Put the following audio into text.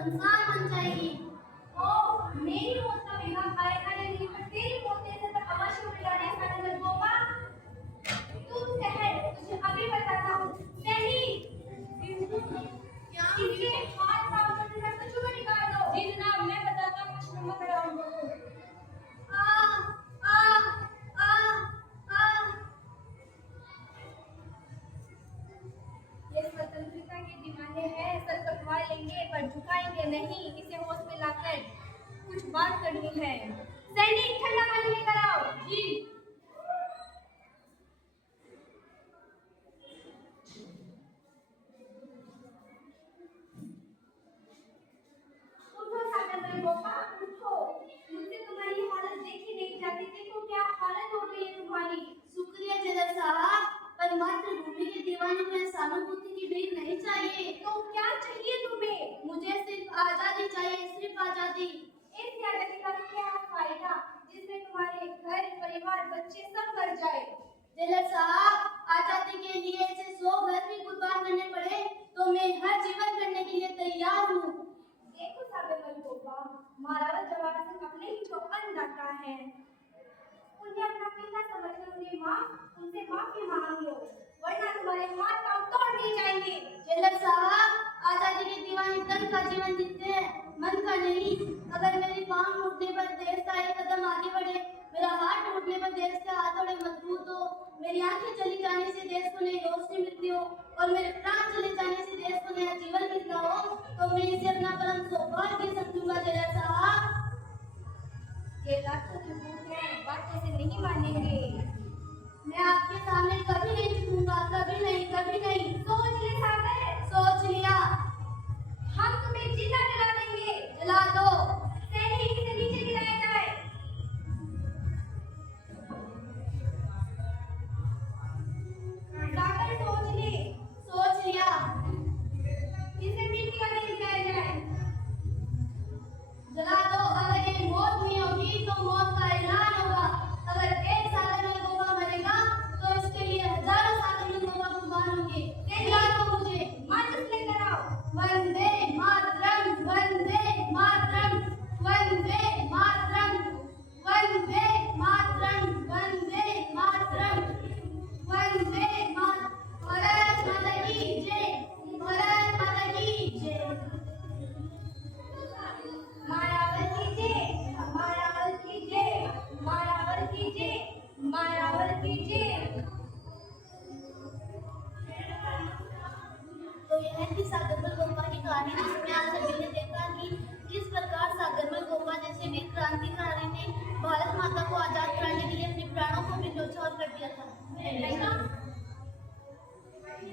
संसार बन जाएगी। ओ, मेरी मौत का विवाह आएगा या नहीं, पर तेरी मौत से तो अवश्य मिटाने का नजर गोपा। तुम ठहर, तुझे अभी बताता हूँ। सैनी, इसके हाथ पाँव से सब कुछ ऊपर निकाल दो। जी जनाब, मैं बताता हूँ कुछ नंबर कराऊंगा। आ आ आ आ ये स्वतंत्रता के दीवाने हैं, सर कटवा लेंगे पर झुकाएंगे नहीं। इसे होश में लाकर कुछ बात करनी है। सैनिक, ठंडा पानी लेकर आओ। जी। उठो सागर गोपा, उठो। मुझसे तुम्हारी हालत देखी नहीं जाती। देखो क्या हालत हो गई है तुम्हारी। शुक्रिया जेलर साहब, पर मातृभूमि के दीवाने में सहानुभूति की भीड़ नहीं चाहिए। तो क्या चाहिए तुम्हें? मुझे सिर्फ आजादी चाहिए, सिर्फ आजादी। इस आजादी का क्या फायदा जिसमें तुम्हारे घर परिवार बच्चे सब मर जाए? जेलर साहब, आजादी के लिए ऐसे 100 घर भी कुर्बान करने पड़े तो मैं हर जीवन करने के लिए तैयार हूँ। देखो सागर गोपा, मारावा जवान से अपने ही तो अन्नदाता है। उन्हें अपना पिता समझकर उन्हें उनसे माफी मांग लो, वरना तुम्हारे हाथ पांव तोड़ दिए जाएंगे। जेलर साहब, आजादी के दीवाने तन का जीवन जीते हैं, मन का नहीं। अगर मेरी बांह टूटने पर देश का एक कदम आगे बढ़े, मेरा हाथ टूटने पर देश के हाथ थोड़े मजबूत हो, मेरी आंखें चली जाने से देश को नई रोशनी मिलती हो और मेरे प्राण चले जाने से देश को नया जीवन मिलता हो, तो मैं इसे अपना परम सौभाग्य समझूंगा। जेलर साहब, ये लाखों की भूख है, बात ऐसे नहीं मानेंगे। मैं आपके सामने कभी नहीं झुकूंगा, कभी नहीं, कभी नहीं। सोच ले सागर, सोच लिया। हम तुम्हें जिंदा जला देंगे। जला दो। सैनिक, इसे नीचे गिराया जाए। सागर, सोच ले। सोच लिया। इसे मिट्टी का नहीं गिराया जाए। जला दो। अगर ये मौत नहीं होगी तो मौत का ऐलान होगा। अगर एक सागर में गोपा मरेगा तो इसके लिए हजारों सागर में गोपा कुर्बान होंगे। जला दो मुझे। माचिस लेकर आओ। वंदे मातरम, वंदे मातरम, वंदे मातरम, वंदे मातरम, वंदे मातरम, वंदे मातरम। भारत माता की जय, भारत माता की जय। मायावर की जय, मायावर की जय, मायावर की जय, मायावर की जय। तो यह थी सागरमल गोपा की कहानी, जिसमें आप सभी ने देखा कि किस प्रकार सागरमल गोपा जैसे वीर क्रांतिकारी ने भारत माता को आजाद कराने के लिए अपने प्राणों को भी न्यौछावर कर दिया था।